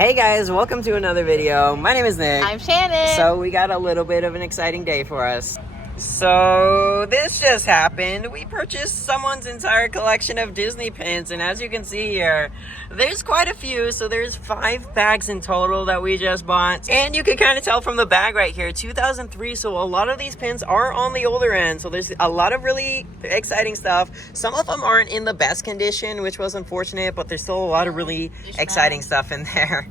Hey guys, welcome to another video. My name is Nick. I'm Shannon. So we got a little bit of an exciting day for us. So this just happened. We purchased someone's entire collection of Disney pins, and as you can see here, there's quite a few. So there's 5 bags in total that we just bought, and you can kind of tell from the bag right here, 2003. So a lot of these pins are on the older end. So there's a lot of really exciting stuff. Some of them aren't in the best condition, which was unfortunate, but there's still a lot of really exciting stuff in there.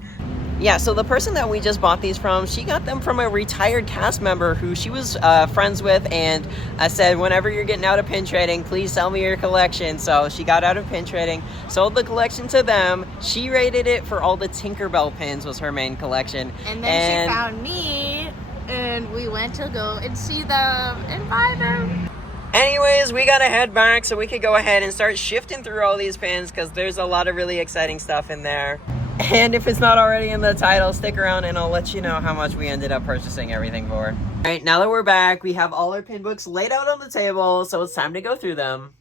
Yeah, so the person that we just bought these from, she got them from a retired cast member who she was friends with, and I said, whenever you're getting out of pin trading, please sell me your collection. So she got out of pin trading, sold the collection to them. She rated it for all the Tinkerbell pins was her main collection. And then she found me, and we went to go and see them and buy them. Anyways, we gotta head back so we could go ahead and start shifting through all these pins because there's a lot of really exciting stuff in there. And if it's not already in the title, stick around and I'll let you know how much we ended up purchasing everything for. Alright, now that we're back, we have all our pin books laid out on the table, so it's time to go through them.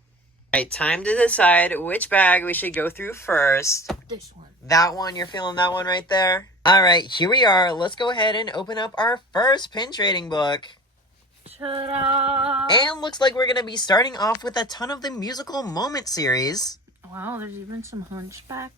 Alright, time to decide which bag we should go through first. This one. That one, you're feeling that one right there? Alright, here we are. Let's go ahead and open up our first pin trading book. Ta-da! And looks like we're going to be starting off with a ton of the musical moment series. Wow, there's even some Hunchback.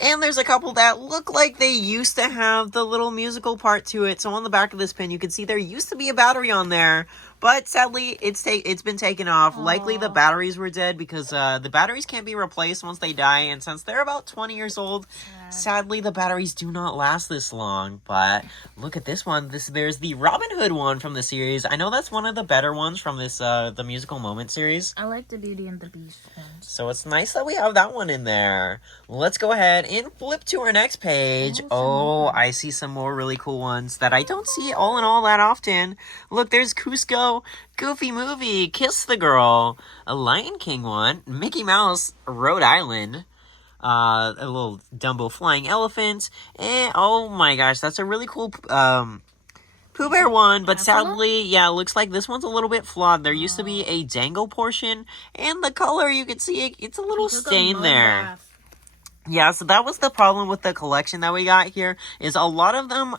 And there's a couple that look like they used to have the little musical part to it. So on the back of this pin, you can see there used to be a battery on there. But sadly, it's been taken off. Aww. Likely the batteries were dead because the batteries can't be replaced once they die. And since they're about 20 years old, sadly the batteries do not last this long. But look at this one. There's the Robin Hood one from the series. I know that's one of the better ones from this the musical moment series. I like the Beauty and the Beast ones. So it's nice that we have that one in there. Let's go ahead and flip to our next page. Oh, I see some more really cool ones that I don't see all in all that often. Look, there's Cusco, Goofy Movie, Kiss the Girl, a Lion King one, Mickey Mouse, Rhode Island, a little Dumbo flying elephant, and oh my gosh, that's a really cool Pooh Bear one, but sadly, yeah, it looks like this one's a little bit flawed. There used to be a dangle portion, and the color, you can see it's a little stain there. Yeah, so that was the problem with the collection that we got here, is a lot of them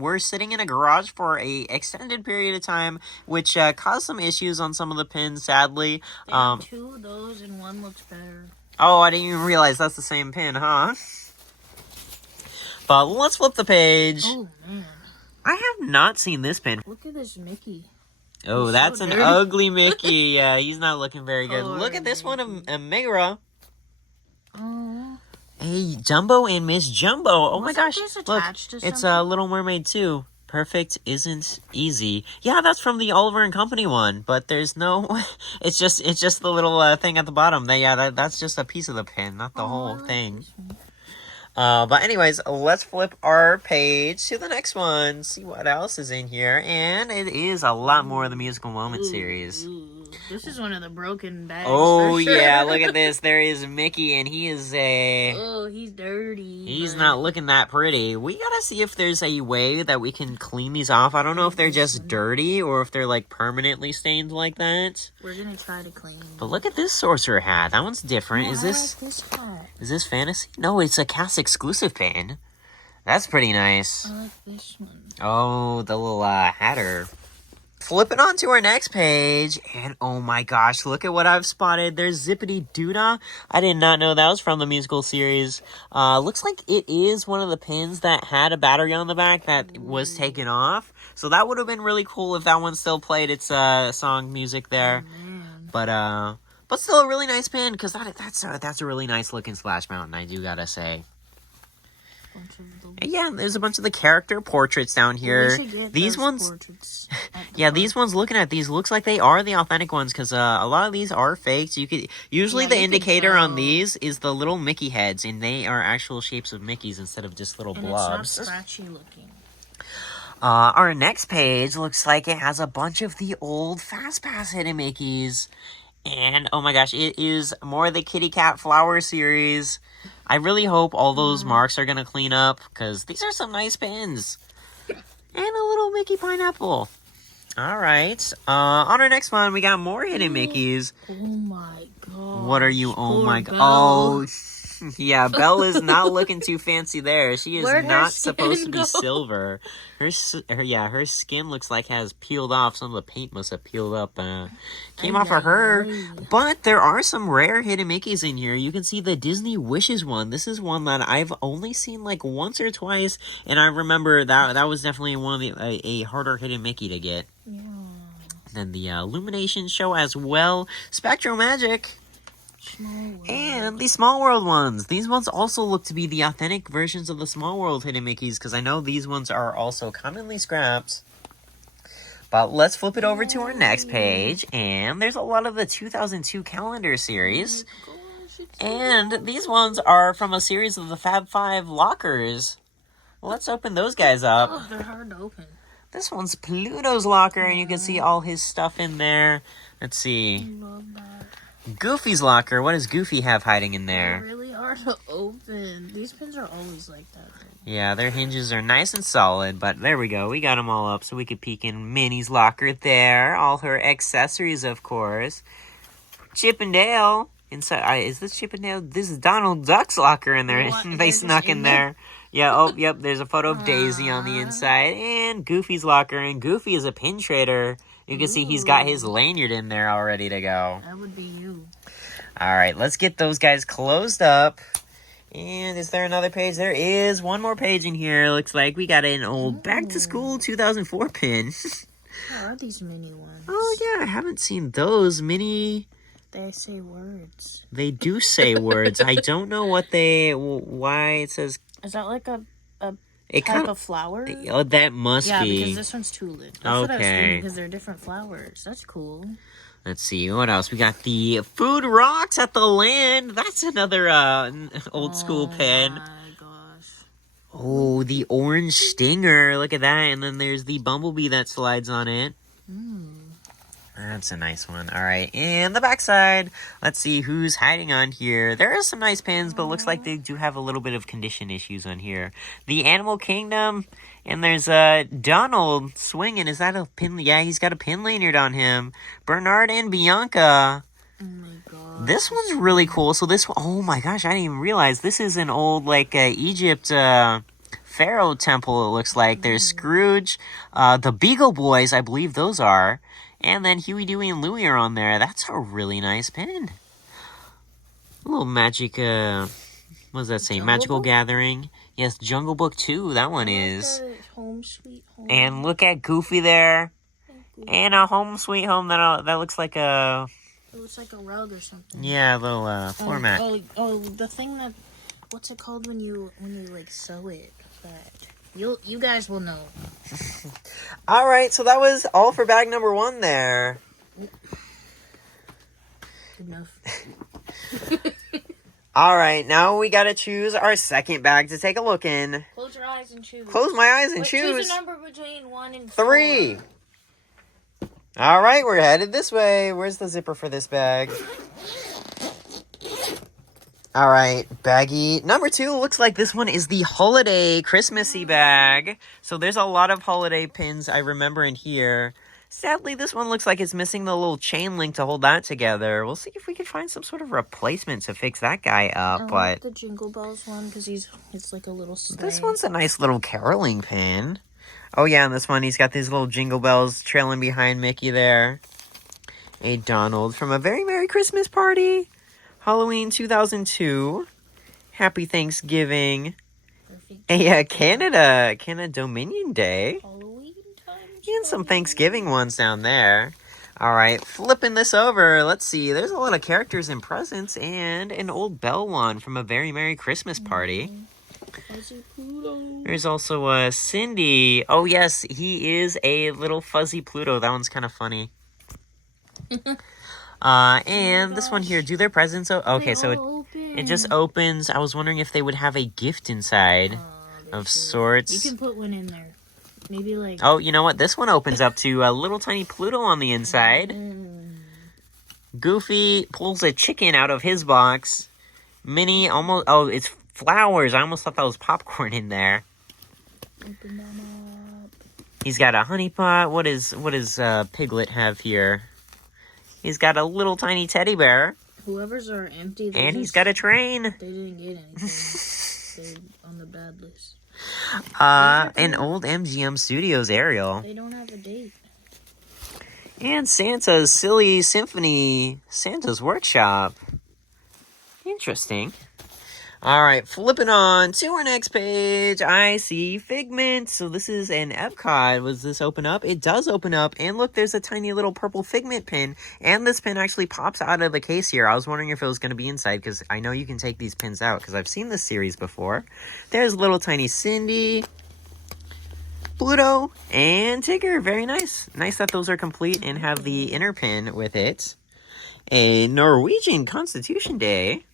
were sitting in a garage for a extended period of time, which caused some issues on some of the pins, sadly. They have 2 of those, and one looks better. Oh, I didn't even realize that's the same pin, huh? But let's flip the page. Oh, man. I have not seen this pin. Look at this Mickey. Oh, He's that's so an dirty. ugly Mickey. Yeah, he's not looking very good. Poor Look at this one, Mickey. a Megara. Oh. Hey, Jumbo and Miss Jumbo. Oh my gosh. Look, it's a Little Mermaid 2. Perfect isn't easy. Yeah, that's from the Oliver and Company one, but there's no... It's just the little thing at the bottom. That's just a piece of the pin, not the whole thing. But anyways, let's flip our page to the next one, see what else is in here, and it is a lot more of the musical moment series. This is one of the broken bags. Oh, for sure. yeah, look at this. There is Mickey, and he is Oh, he's dirty. He's not looking that pretty. We gotta see if there's a way that we can clean these off. I don't know if they're just dirty or if they're, like, permanently stained like that. We're gonna try to clean them. But look at this sorcerer hat. That one's different. Oh, Is I this... like this hat. Is this fantasy? No, it's a cast exclusive pin. That's pretty nice. I like this one. Oh, the little hatter. Flipping on to our next page, and oh my gosh, look at what I've spotted. There's Zippity Doodah. I did not know that was from the musical series. Looks like it is one of the pins that had a battery on the back that was taken off. So that would have been really cool if that one still played its song music there. Oh, But still a really nice pin, because that's a really nice looking Splash Mountain, I do gotta say. Yeah, there's a bunch of the character portraits down here. These ones, yeah, these ones. Looking at these, looks like they are the authentic ones because a lot of these are fakes. You could usually the indicator on these is the little Mickey heads, and they are actual shapes of Mickeys instead of just little blobs. It's not scratchy looking. Our next page looks like it has a bunch of the old Fast Pass hidden Mickeys. And, oh my gosh, it is more of the Kitty Cat Flower series. I really hope all those marks are going to clean up, because these are some nice pins. And a little Mickey pineapple. Alright, on our next one, we got more hidden Mickeys. Oh my god. What are you, oh my god. Oh, Yeah, Belle is not looking too fancy there. She is Where'd her not skin supposed to be go? silver. Her skin looks like has peeled off. Some of the paint must have peeled up. Came off of her. But there are some rare hidden Mickeys in here. You can see the Disney Wishes one. This is one that I've only seen like once or twice, and I remember that was definitely one of the a harder hidden Mickey to get. Yeah. Then the Illumination show as well. Spectro Magic. And the Small World ones. These ones also look to be the authentic versions of the Small World hidden Mickeys, because I know these ones are also commonly scrapped. But let's flip it over to our next page, and there's a lot of the 2002 calendar series. And these ones are from a series of the Fab Five lockers. Let's open those guys up. Oh, they're hard to open. This one's Pluto's locker, and you can see all his stuff in there. Let's see. Love that. Goofy's locker. What does Goofy have hiding in there? They're really hard to open. These pins are always like that. Yeah, their hinges are nice and solid, but there we go. We got them all up so we could peek in Minnie's locker there. All her accessories, of course. Chip and Dale. Inside, is this Chip and Dale? This is Donald Duck's locker in there. What? They snuck in there. Yeah, oh, yep, there's a photo of Daisy on the inside. And Goofy's locker. And Goofy is a pin trader. You can see he's got his lanyard in there all ready to go. That would be you. All right, let's get those guys closed up. And is there another page? There is one more page in here. Looks like we got an old Back to School 2004 pin. What are these mini ones? Oh, yeah, I haven't seen those. Mini... They say words. They do say words. I don't know why it says... Is that like a it type of flower? Oh, that must be. Yeah, because this one's tulip. That's what I was thinking, Okay. because they're different flowers. That's cool. Let's see, what else? We got the Food Rocks at the Land. That's another old school pin. Oh my gosh. Oh, the orange stinger. Look at that. And then there's the bumblebee that slides on it. That's a nice one. All right, and the backside. Let's see who's hiding on here. There are some nice pins, but it looks like they do have a little bit of condition issues on here. The Animal Kingdom, and there's Donald swinging. Is that a pin? Yeah, he's got a pin lanyard on him. Bernard and Bianca. Oh my god. This one's really cool. So this one, oh my gosh, I didn't even realize this is an old like Egypt pharaoh temple. It looks like there's Scrooge, the Beagle Boys. I believe those are. And then Huey, Dewey, and Louie are on there. That's a really nice pin. A little magic, what does that say? Jungle Magical Book? Gathering. Yes, Jungle Book 2, that one is. Home Sweet Home. And look at Goofy there. And a Home Sweet Home that looks like a... It looks like a rug or something. Yeah, a little floor mat. Oh, the thing that... What's it called when you like sew it? That... You guys will know. All right, so that was all for bag number 1 there. Good enough. All right, now we got to choose our second bag to take a look in. Close your eyes and choose. Close my eyes and Choose choose. a number between 1 and 3. All right, we're headed this way. Where's the zipper for this bag? All right, baggie number 2. Looks like this one is the holiday Christmassy bag. So there's a lot of holiday pins I remember in here. Sadly, this one looks like it's missing the little chain link to hold that together. We'll see if we can find some sort of replacement to fix that guy up. I But like the Jingle Bells one because it's like a little sleigh. this one's a nice little caroling pin. Oh yeah, and this one, he's got these little jingle bells trailing behind Mickey there. A Donald from A Very Merry Christmas Party. Halloween 2002. Happy Thanksgiving. A Canada Dominion Day. Halloween time. And some Thanksgiving ones down there. All right, flipping this over. Let's see. There's a lot of characters and presents and an old Belle one from A Very Merry Christmas Party. Fuzzy Pluto. There's also Cindy. Oh, yes, he is a little fuzzy Pluto. That one's kind of funny. And this one here, do their presents... Okay, so it just opens. I was wondering if they would have a gift inside of sorts. You can put one in there. Maybe like... Oh, you know what? This one opens up to a little tiny Pluto on the inside. Goofy pulls a chicken out of his box. Minnie almost... Oh, it's flowers. I almost thought that was popcorn in there. Open them up. He's got a honey pot. What does Piglet have here? He's got a little tiny teddy bear. Whoever's are empty, And he's got a train. They didn't get anything. They're on the bad list. An old MGM Studios Ariel. They don't have a date. And Santa's Silly Symphony, Santa's Workshop. Interesting. All right, flipping on to our next page, I see Figment. So this is an Epcot. Was this open up? It does open up. And look, there's a tiny little purple Figment pin. And this pin actually pops out of the case here. I was wondering if it was going to be inside because I know you can take these pins out because I've seen this series before. There's little tiny Cindy, Pluto, and Tigger. Very nice. Nice that those are complete and have the inner pin with it. A Norwegian Constitution Day.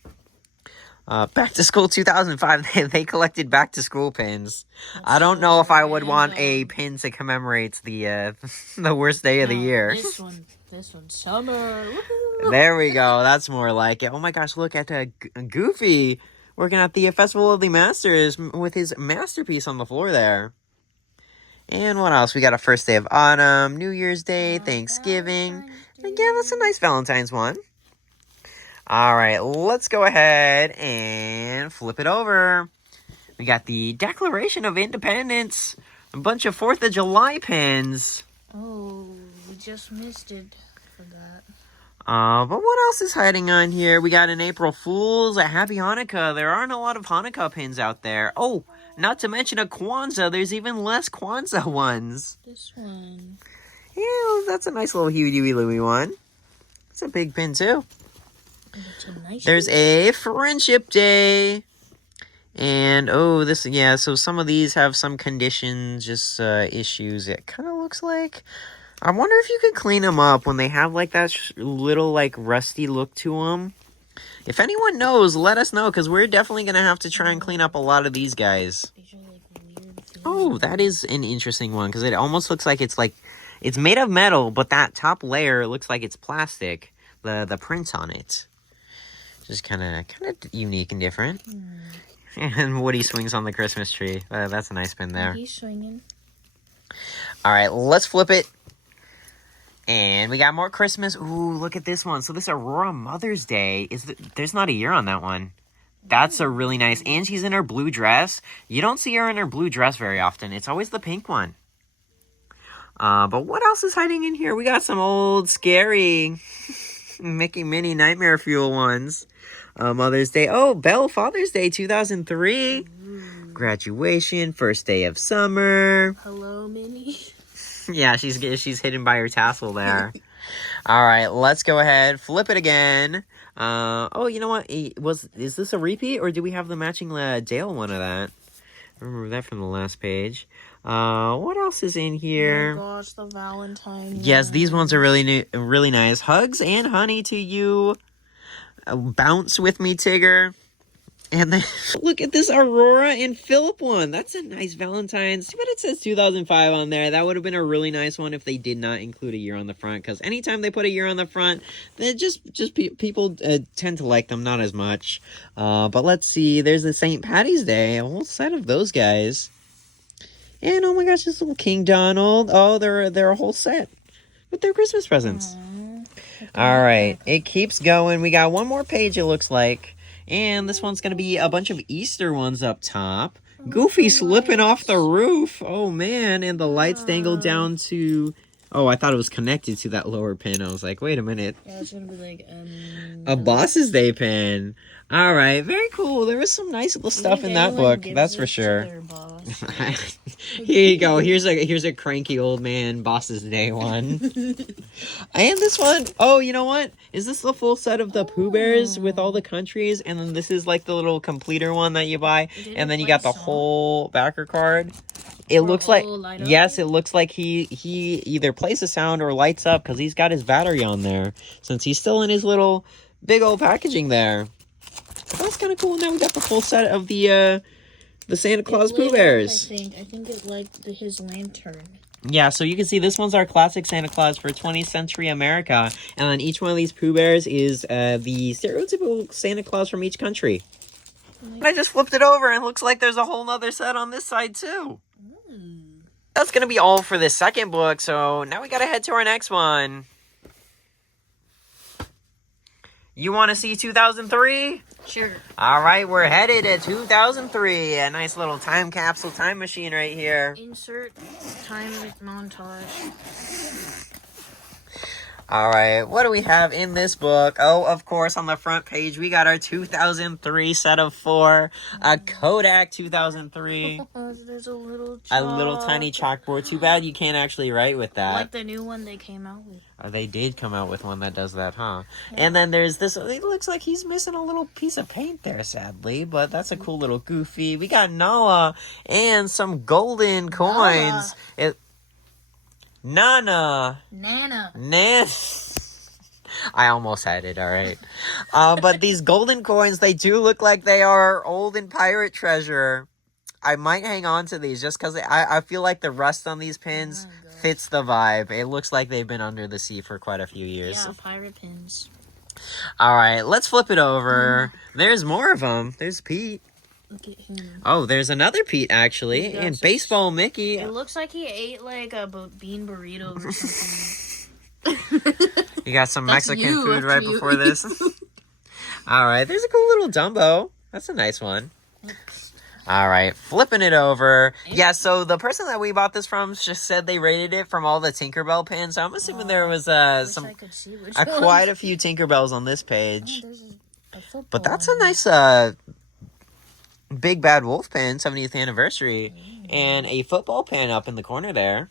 Back to School 2005, they collected back to school pins. I don't know if I would want a pin to commemorate the the worst day of the year. This one, summer. Woo-hoo. There we go. That's more like it. Oh my gosh, look at Goofy working at the Festival of the Masters with his masterpiece on the floor there. And what else? We got a first day of autumn, New Year's Day, Thanksgiving. And yeah, that's a nice Valentine's one. All right, let's go ahead and flip it over. We got the Declaration of Independence, a bunch of 4th of July pins. Oh, we just missed it. Forgot. But what else is hiding on here? We got an April Fool's, a Happy Hanukkah. There aren't a lot of Hanukkah pins out there. Oh, not to mention a Kwanzaa. There's even less Kwanzaa ones. This one. Yeah, that's a nice little Huey, Dewey, Louie one. It's a big pin, too. There's a Friendship Day. And, so some of these have some conditions, just issues, it kind of looks like. I wonder if you could clean them up when they have, like, that little, like, rusty look to them. If anyone knows, let us know, because we're definitely going to have to try and clean up a lot of these guys. These are, like, weird. Oh, that is an interesting one, because it almost looks like it's made of metal, but that top layer looks like it's plastic, the print on it. Just kind of unique and different. And Woody swings on the Christmas tree. That's a nice pin there. He's swinging. All right, let's flip it. And we got more Christmas. Ooh, look at this one. So this Aurora Mother's Day. There's not a year on that one. That's a really nice. And she's in her blue dress. You don't see her in her blue dress very often. It's always the pink one. But what else is hiding in here? We got some old scary Mickey Minnie Nightmare Fuel ones. Mother's Day. Oh, Belle Father's Day 2003. Graduation. First day of summer. Hello, Minnie. Yeah, she's hidden by her tassel there. All right, let's go ahead. Flip it again. You know what? Is this a repeat, or do we have the matching Dale one of that? I remember that from the last page. What else is in here? Oh my gosh, the Valentine. Yes, these ones are really nice. Hugs and honey to you. Bounce with me, Tigger. And then look at this Aurora and Philip one. That's a nice Valentine's. Too bad it says 2005 on there. That would have been a really nice one if they did not include a year on the front. Because anytime they put a year on the front, they people tend to like them, not as much. But let's see. There's the St. Patty's Day. A whole set of those guys. And oh my gosh, this little King Donald. Oh, they're a whole set with their Christmas presents. All right, it keeps going. We got one more page, it looks like. And this one's going to be a bunch of Easter ones up top. Goofy slipping off the roof. Oh, man. And the lights dangled down to... Oh, I thought it was connected to that lower pin. I was like, wait a minute. Yeah, it's going to be like... a Boss's Day pin. All right, very cool. There was some nice little stuff in that book, that's for sure. Here you go. Here's a cranky old man Boss's Day one. And this one, oh, you know what? Is this the full set of the Pooh Bears with all the countries? And then this is like the little completer one that you buy. And then you got the whole backer card. It looks like, yes, it looks like he either plays a sound or lights up because he's got his battery on there since he's still in his little big old packaging there. That's kind of cool. Now we got the full set of the Santa Claus Pooh Bears. I think it liked his lantern. Yeah, so you can see this one's our classic Santa Claus for 20th century America. And then each one of these Pooh Bears is the stereotypical Santa Claus from each country. I just flipped it over and it looks like there's a whole nother set on this side too. That's going to be all for this second book, so now we got to head to our next one. You want to see 2003? Sure. All right, we're headed to 2003. A nice little time capsule time machine right here. Insert time montage. All right, what do we have in this book? Oh, of course, on the front page, we got our 2003 set of 4. A Kodak 2003. There's a little tiny chalkboard. Too bad you can't actually write with that. Like the new one they came out with. They did come out with one that does that, huh? Yeah. And then there's this. It looks like he's missing a little piece of paint there, sadly. But that's a cool little goofy. We got Nala and some golden coins. Nana. I almost had it, all right. But these golden coins, they do look like they are olden pirate treasure. I might hang on to these just because I feel like the rust on these pins fits the vibe. It looks like they've been under the sea for quite a few years. Yeah, pirate pins. All right, let's flip it over. There's more of them. There's Pete. Look at him. Oh, there's another Pete, actually. And Baseball Mickey. It looks like he ate like a bean burrito or something. You got some Mexican food right you before this. All right, there's a cool little Dumbo. That's a nice one. All right, flipping it over. Yeah, so the person that we bought this from just said they rated it from all the Tinkerbell pins. So I'm assuming there was quite a few Tinkerbells on this page. But that's a nice Big Bad Wolf pin, 70th anniversary, and a football pin up in the corner there.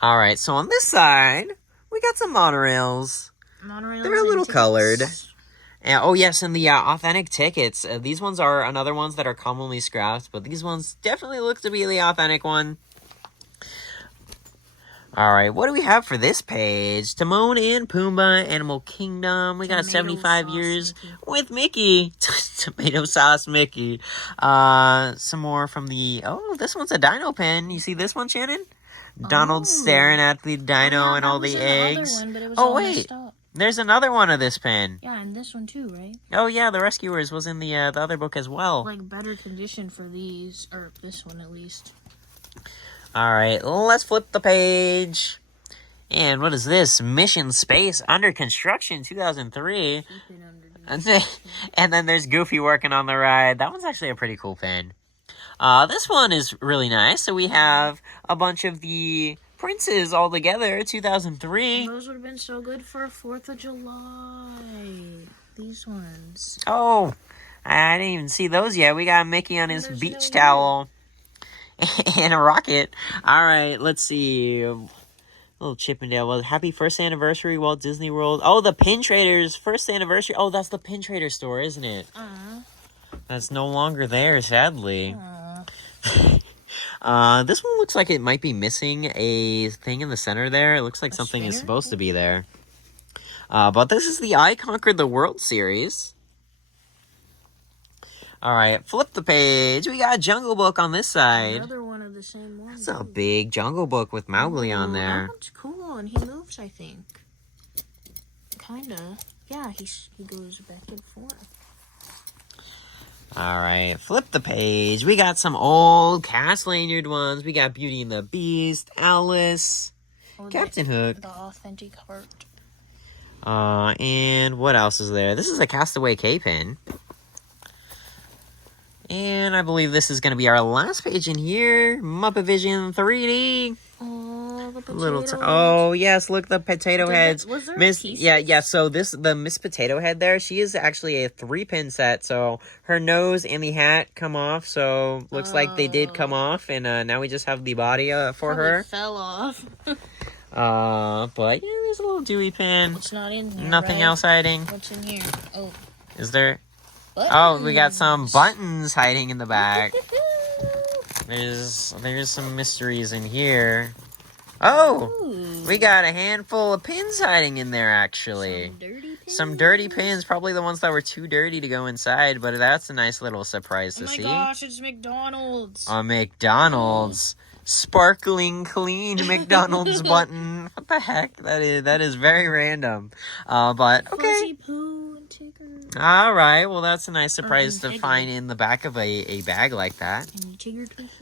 All right, so on this side, we got some monorails. They're a little colored. And, oh, yes, and the authentic tickets. These ones are another ones that are commonly scrapped, but these ones definitely look to be the authentic one. All right, what do we have for this page? Timon and Pumbaa, Animal Kingdom. We got 75 years with Mickey. Tomato sauce Mickey. Some more from the... Oh, this one's a dino pin. You see this one, Shannon? Donald staring at the dino and all the eggs. Wait. There's another one of this pin. Yeah, and this one too, right? Oh, yeah, the Rescuers was in the other book as well. Like, better condition for these, or this one at least. All right, let's flip the page. And what is this? Mission Space Under Construction 2003. And then there's Goofy working on the ride. That one's actually a pretty cool pin. This one is really nice. So we have a bunch of the princes all together, 2003. Those would have been so good for 4th of July. These ones. Oh, I didn't even see those yet. We got Mickey on his beach towel. And a rocket. All right, let's see. Little Chippendale. Well, happy 1st anniversary, Walt Disney World. Oh, the Pin Traders 1st anniversary. Oh, that's the Pin Trader store, isn't it? That's no longer there, sadly. This one looks like it might be missing a thing in the center there. It looks like something is supposed to be there. But this is the I Conquered the World series. All right, flip the page. We got Jungle Book on this side. Another one of the same one. It's a big Jungle Book with Mowgli on there. That one's cool, and he moves, I think. Kinda. Yeah, he goes back and forth. All right, flip the page. We got some old cast lanyard ones. We got Beauty and the Beast, Alice, Captain Hook. The authentic heart. And what else is there? This is a Castaway K-pin. And I believe this is going to be our last page in here. Muppet Vision 3D. Oh, the potato oh, yes, look, the potato heads. Was there Miss, yeah, so the Miss Potato Head there, she is actually a 3-pin set. So her nose and the hat come off. So looks like they did come off. And now we just have the body for her. Fell off. But yeah, there's a little Dewey pin. It's not in here. Nothing else hiding. What's in here? Oh. Is there? Buttons. Oh, we got some buttons hiding in the back. There's some mysteries in here. Oh, we got a handful of pins hiding in there, actually. Some dirty pins. Probably the ones that were too dirty to go inside, but that's a nice little surprise to see. Oh my gosh, it's McDonald's. A McDonald's. Sparkling clean McDonald's button. What the heck? That is very random. But okay. All right. Well, that's a nice surprise to find in the back of a bag like that.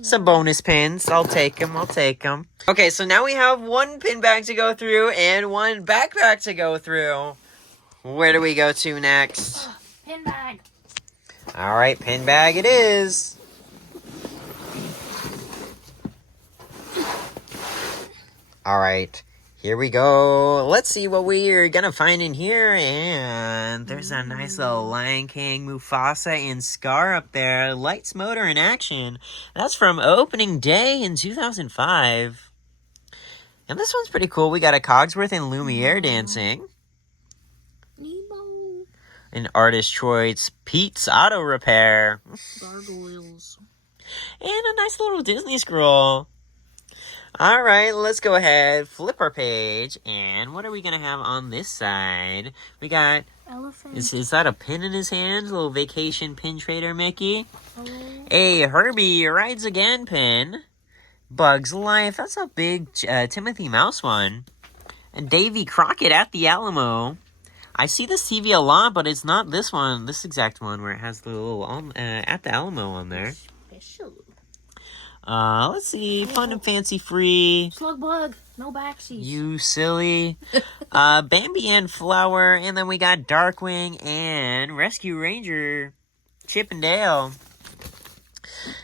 Some bonus pins. I'll take them. Okay, so now we have one pin bag to go through and one backpack to go through. Where do we go to next? Pin bag. All right, pin bag it is. All right, here we go. Let's see what we're gonna find in here. And there's a nice little Lion King, Mufasa, and Scar up there. Lights, motor, and action. That's from opening day in 2005. And this one's pretty cool. We got a Cogsworth and Lumiere dancing. Nemo. An Artist Choice, Pete's Auto Repair. Gargoyles. And a nice little Disney scroll. All right, let's go ahead, flip our page, and what are we going to have on this side? We got, Elephant. is that a pin in his hand? A little vacation pin trader Mickey. Oh. A Herbie Rides Again pin. Bug's Life, that's a big Timothy Mouse one. And Davy Crockett at the Alamo. I see this TV a lot, but it's not this one, this exact one, where it has the little at the Alamo on there. Special. Let's see. Fun and fancy free. Slug bug. No backsies. You silly. Bambi and Flower. And then we got Darkwing and Rescue Ranger Chip and Dale.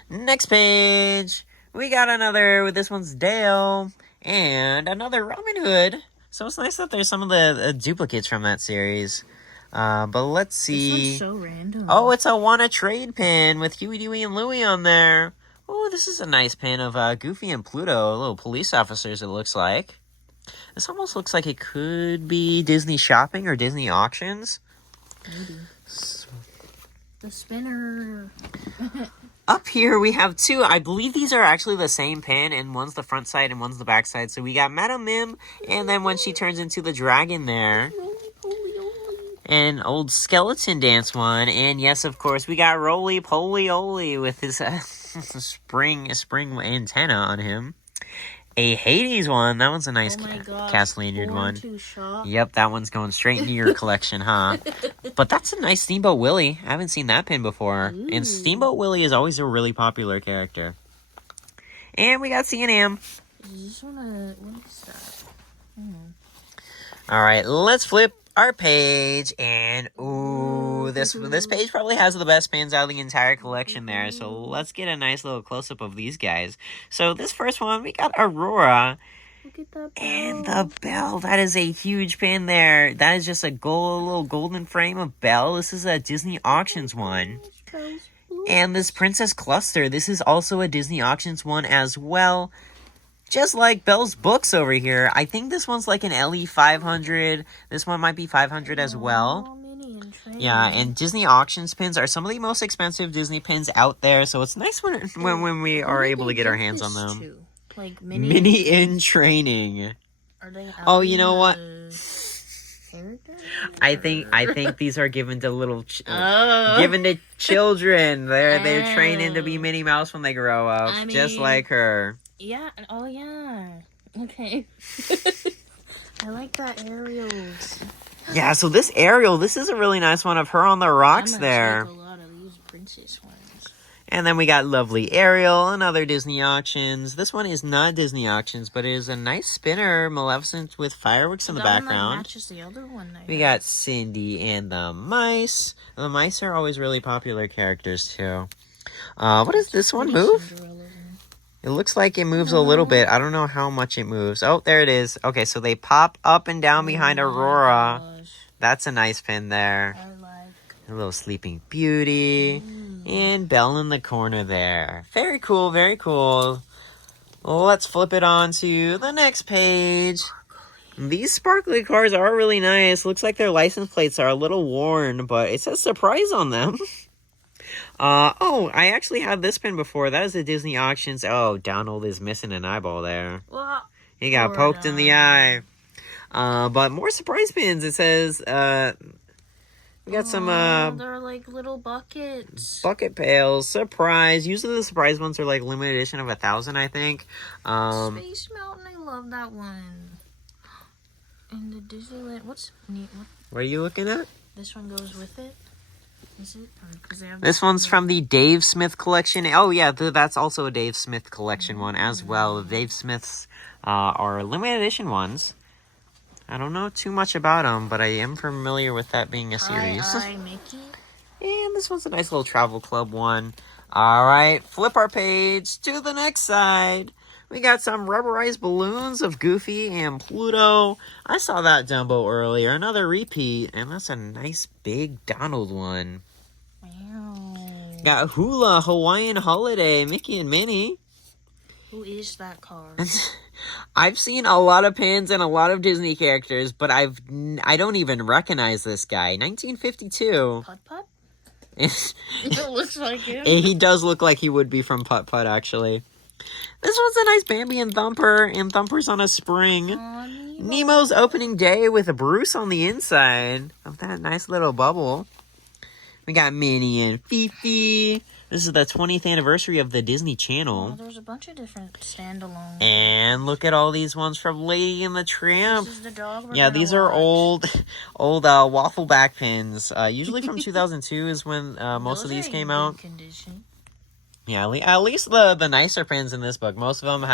Next page. We got another. This one's Dale. And another Robin Hood. So it's nice that there's some of the duplicates from that series. But let's see. This one's so random. Oh, it's a Wanna Trade pin with Huey, Dewey, and Louie on there. Oh, this is a nice pin of Goofy and Pluto, little police officers, it looks like. This almost looks like it could be Disney Shopping or Disney Auctions. Maybe. The spinner. Up here, we have two. I believe these are actually the same pin, and one's the front side and one's the back side. So we got Madame Mim, and then when she turns into the dragon there. An old skeleton dance one, and yes, of course, we got Roly Poly Oly with his spring antenna on him. A Hades one, that one's a nice cast lanyard one. Yep, that one's going straight into your collection, huh? But that's a nice Steamboat Willie. I haven't seen that pin before. Ooh. And Steamboat Willie is always a really popular character. And we got C&M. What is that? All right, let's flip our page, and ooh, this page probably has the best pins out of the entire collection there, so let's get a nice little close-up of these guys. So this first one, we got Aurora, look at that bell. And the bell, that is a huge pin there. That is just a little golden frame of Belle. This is a Disney Auctions one. And this Princess Cluster, this is also a Disney Auctions one as well. Just like Belle's books over here. I think this one's like an LE 500. This one might be 500 as well. Yeah, and Disney Auctions pins are some of the most expensive Disney pins out there. So it's nice when we are able to get our hands on them. To? Like Mini in Training. Are they oh, you know what? Character? I think these are given to given to children. They're training to be Minnie Mouse when they grow up, just like her. Yeah. Oh, yeah. Okay. I like that Ariel's. Yeah. So this Ariel, this is a really nice one of her on the rocks there. Like a lot of these princess ones. And then we got Lovely Ariel and other Disney Auctions. This one is not Disney Auctions, but it is a nice spinner, Maleficent with fireworks in the background. One matches the other one. We got Cindy and the mice. The mice are always really popular characters too. What does this one move? It looks like it moves a little bit. I don't know how much it moves. Oh, there it is. Okay, so they pop up and down behind Aurora. Gosh. That's a nice pin there. I like A little Sleeping Beauty. And Belle in the corner there. Very cool, very cool. Let's flip it on to the next page. These sparkly cars are really nice. Looks like their license plates are a little worn, but it says surprise on them. Oh, I actually had this pin before. That is the Disney Auctions. Oh, Donald is missing an eyeball there. Well, he got poked in the eye. But more surprise pins. It says, we got some, they're like little buckets. Bucket pails. Surprise. Usually the surprise ones are like limited edition of 1,000, I think. Space Mountain, I love that one. And the Disneyland, what? What are you looking at? This one goes with it? Is it? This one's from the Dave Smith collection. Oh, yeah, that's also a Dave Smith collection one as well. Dave Smith's are limited edition ones. I don't know too much about them, but I am familiar with that being a series. Hi, Mickey. And this one's a nice little travel club one. All right, flip our page to the next side. We got some rubberized balloons of Goofy and Pluto. I saw that Dumbo earlier. Another repeat, and that's a nice big Donald one. Wow. Got Hula Hawaiian Holiday, Mickey and Minnie. Who is that card? I've seen a lot of pins and a lot of Disney characters, but I don't even recognize this guy. 1952. Putt Putt? It It looks like him. He does look like he would be from Putt Putt, actually. This one's a nice Bambi and Thumper's on a spring. Nemo's opening day with a Bruce on the inside of that nice little bubble. We got Minnie and Fifi. This is the 20th anniversary of the Disney Channel. Oh, there's a bunch of different standalone. And look at all these ones from Lady and the Tramp. This is the dog. Yeah, these are old waffle back pins. Usually from 2002 is when most of these came out. Condition. Yeah, at least the nicer pins in this book. Most of them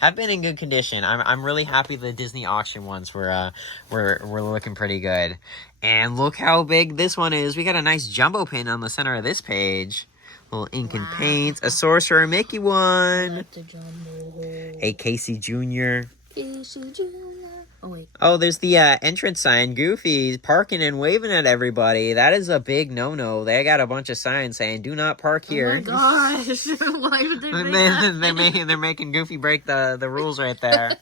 have been in good condition. I'm really happy the Disney auction ones were looking pretty good. And look how big this one is. We got a nice jumbo pin on the center of this page. Little ink and paint, a Sorcerer Mickey one, a Casey Jr. Oh wait. Oh, there's the entrance sign. Goofy parking and waving at everybody. That is a big no-no. They got a bunch of signs saying "Do not park here." Oh my gosh! Why would they make that? They're making Goofy break the rules right there.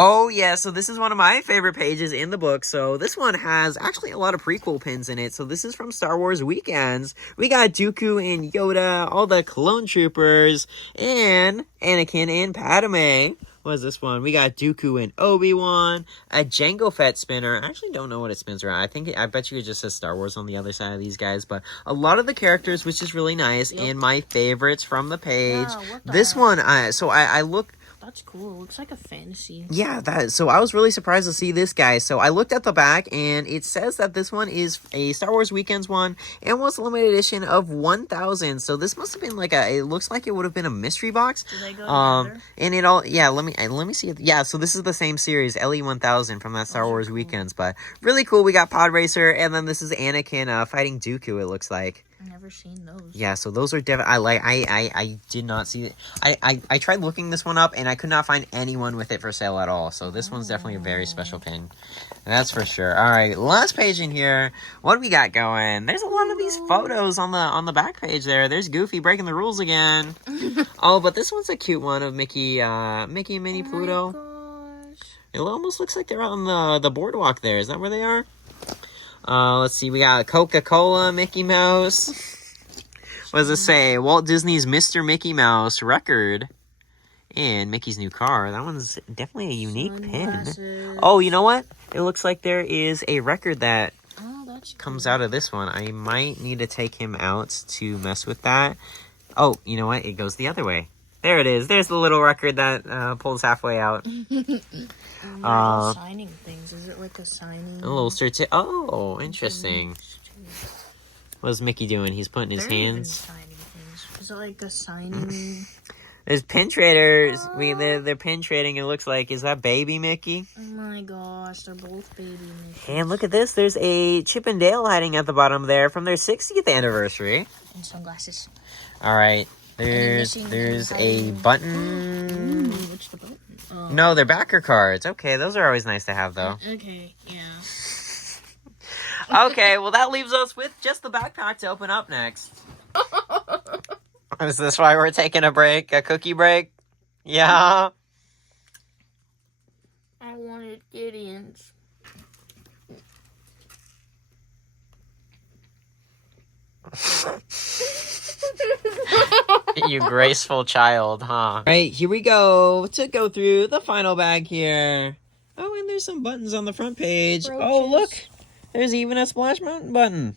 Oh, yeah, so this is one of my favorite pages in the book. So this one has actually a lot of prequel pins in it. So this is from Star Wars Weekends. We got Dooku and Yoda, all the clone troopers, and Anakin and Padme. What is this one? We got Dooku and Obi-Wan, a Jango Fett spinner. I actually don't know what it spins around. I bet you it just says Star Wars on the other side of these guys. But a lot of the characters, which is really nice, and my favorites from the page. Wow, this one, I look... That's cool. It looks like a fantasy. Yeah, so I was really surprised to see this guy. So I looked at the back, and it says that this one is a Star Wars Weekends one, and was a limited edition of 1,000. So this must have been it looks like it would have been a mystery box. Do they go together? And it all, yeah, let me see it. Yeah, so this is the same series, LE 1000 from that Star Wars Weekends, but really cool. We got Pod Racer, and then this is Anakin fighting Dooku, it looks like. I've never seen those. Yeah, so those are definitely... I did not see it. I tried looking this one up, and I could not find anyone with it for sale at all. So this one's definitely a very special pin. That's for sure. All right, last page in here. What do we got going? There's a lot of these photos on the back page there. There's Goofy breaking the rules again. Oh, but this one's a cute one of Mickey and Minnie Pluto. Gosh. It almost looks like they're on the boardwalk there. Is that where they are? Let's see. We got Coca-Cola, Mickey Mouse. What does it say? Walt Disney's Mr. Mickey Mouse record. And Mickey's new car. That one's definitely a unique pin. Oh, you know what? It looks like there is a record that comes out of this one. I might need to take him out to mess with that. Oh, you know what? It goes the other way. There it is. There's the little record that pulls halfway out. Signing things. Is it like a signing? A little certificate. Oh, interesting. What's Mickey doing? He's putting his hands. Signing things. Is it like a signing? There's pin traders. They're pin trading. It looks like. Is that baby Mickey? Oh my gosh, they're both baby Mickey. And look at this. There's a Chip and Dale hiding at the bottom there from their 60th anniversary. And sunglasses. All right. There's a button. Ooh, what's the button? Oh. No, they're backer cards. Okay, those are always nice to have, though. Okay, yeah. Okay, well, that leaves us with just the backpack to open up next. Is this why we're taking a break? A cookie break? Yeah. I wanted Gideon's. You graceful child, huh? Right, here we go to go through the final bag here. Oh, and there's some buttons on the front page. Brooches. Oh, look. There's even a Splash Mountain button.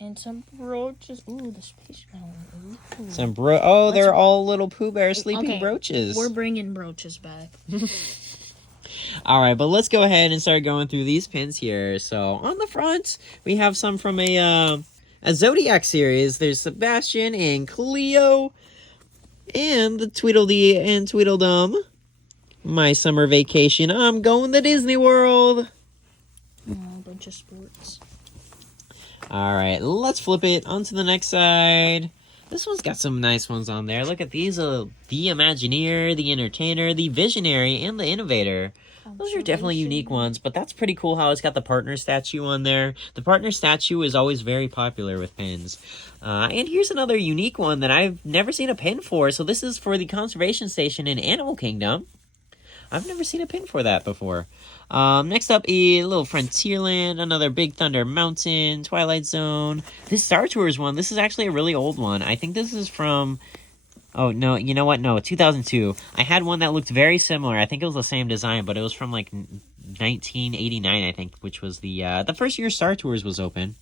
And some brooches. Ooh, the Space Mountain. They're all little Pooh Bear sleeping brooches. We're bringing brooches back. All right, but let's go ahead and start going through these pins here. So on the front, we have some from a Zodiac series. There's Sebastian and Cleo and the Tweedledee and Tweedledum. My summer vacation, I'm going to Disney World. Oh, a bunch of sports. All right, let's flip it onto the next side. This one's got some nice ones on there. Look at these. The Imagineer, the Entertainer, the Visionary, and the Innovator. Those are definitely unique ones, but that's pretty cool how it's got the partner statue on there. The partner statue is always very popular with pins. And here's another unique one that I've never seen a pin for. So this is for the conservation station in Animal Kingdom. I've never seen a pin for that before. Next up, a little Frontierland, another Big Thunder Mountain, Twilight Zone. This Star Tours one, this is actually a really old one. I think this is from... Oh, no, you know what? No, 2002. I had one that looked very similar. I think it was the same design, but it was from, like, 1989, I think, which was the first year Star Tours was open.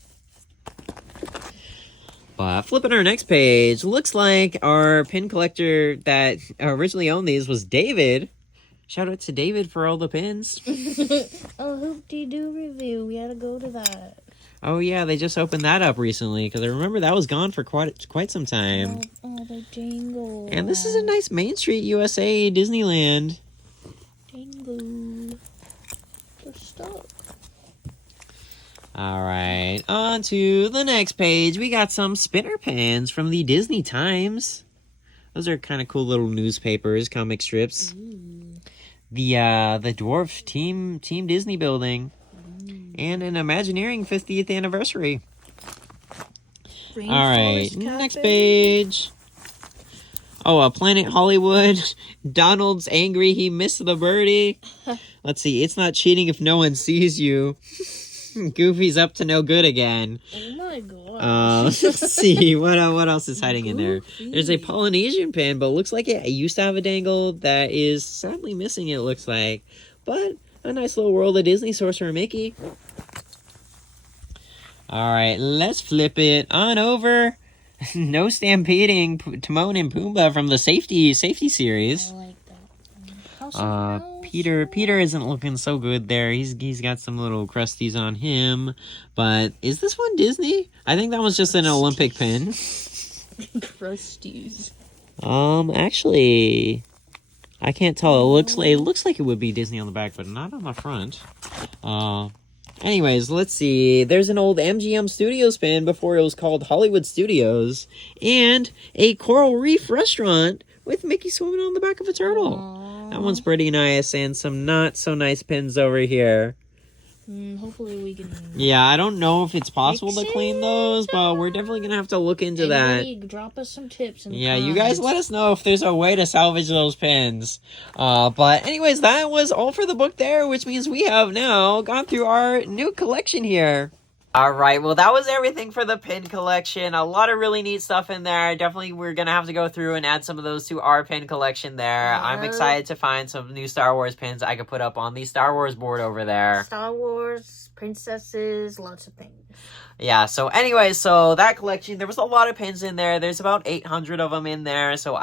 But flipping our next page, looks like our pin collector that originally owned these was David. Shout out to David for all the pins. Oh, Hoop-Dee-Doo review. We had to go to that. Oh, yeah, they just opened that up recently, because I remember that was gone for quite some time. Oh, the jingle. And this is a nice Main Street USA Disneyland. Jingle. We're stuck. All right, on to the next page. We got some spinner pins from the Disney Times. Those are kind of cool little newspapers, comic strips. Ooh. The Dwarf Team Disney building. And an Imagineering 50th anniversary. All right, next page. Oh, Planet Hollywood. Donald's angry he missed the birdie. Let's see, it's not cheating if no one sees you. Goofy's up to no good again. Oh my god. Let's see, what else is hiding in there? There's a Polynesian pin, but it looks like it used to have a dangle that is sadly missing, it looks like. But a nice little World of Disney Sorcerer Mickey. All right, let's flip it on over. No stampeding, Timon and Pumbaa from the Safety series. I like that. Peter isn't looking so good there. He's got some little crusties on him. But is this one Disney? I think that was just an Olympic pin. Crusties. Actually, I can't tell. It looks like it would be Disney on the back, but not on the front. Anyways, let's see. There's an old MGM Studios pin before it was called Hollywood Studios, and a Coral Reef restaurant with Mickey swimming on the back of a turtle. Aww. That one's pretty nice, and some not so nice pins over here. Hopefully we can... Yeah, I don't know if it's possible to clean those, but we're definitely going to have to look into that. Drop us some tips in the Yeah, comments. you guys let us know if there's a way to salvage those pins. But anyways, that was all for the book there, which means we have now gone through our new collection here. Alright, well that was everything for the pin collection. A lot of really neat stuff in there. Definitely we're going to have to go through and add some of those to our pin collection there. I'm excited to find some new Star Wars pins I could put up on the Star Wars board over there. Star Wars, princesses, lots of things. Yeah, so anyway, so that collection, there was a lot of pins in there. There's about 800 of them in there. So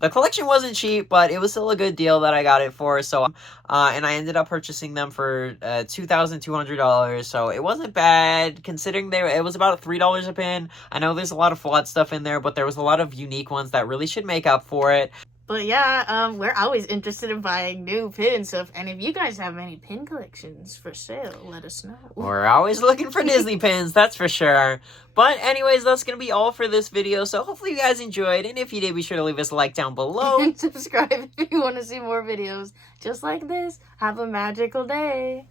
the collection wasn't cheap, but it was still a good deal that I got it for. So, and I ended up purchasing them for $2,200. So it wasn't bad considering it was about $3 a pin. I know there's a lot of flawed stuff in there, but there was a lot of unique ones that really should make up for it. But yeah, we're always interested in buying new pins. So and if you guys have any pin collections for sale, let us know. We're always looking for Disney pins, that's for sure. But anyways, that's going to be all for this video. So hopefully you guys enjoyed. And if you did, be sure to leave us a like down below. And subscribe if you want to see more videos just like this. Have a magical day.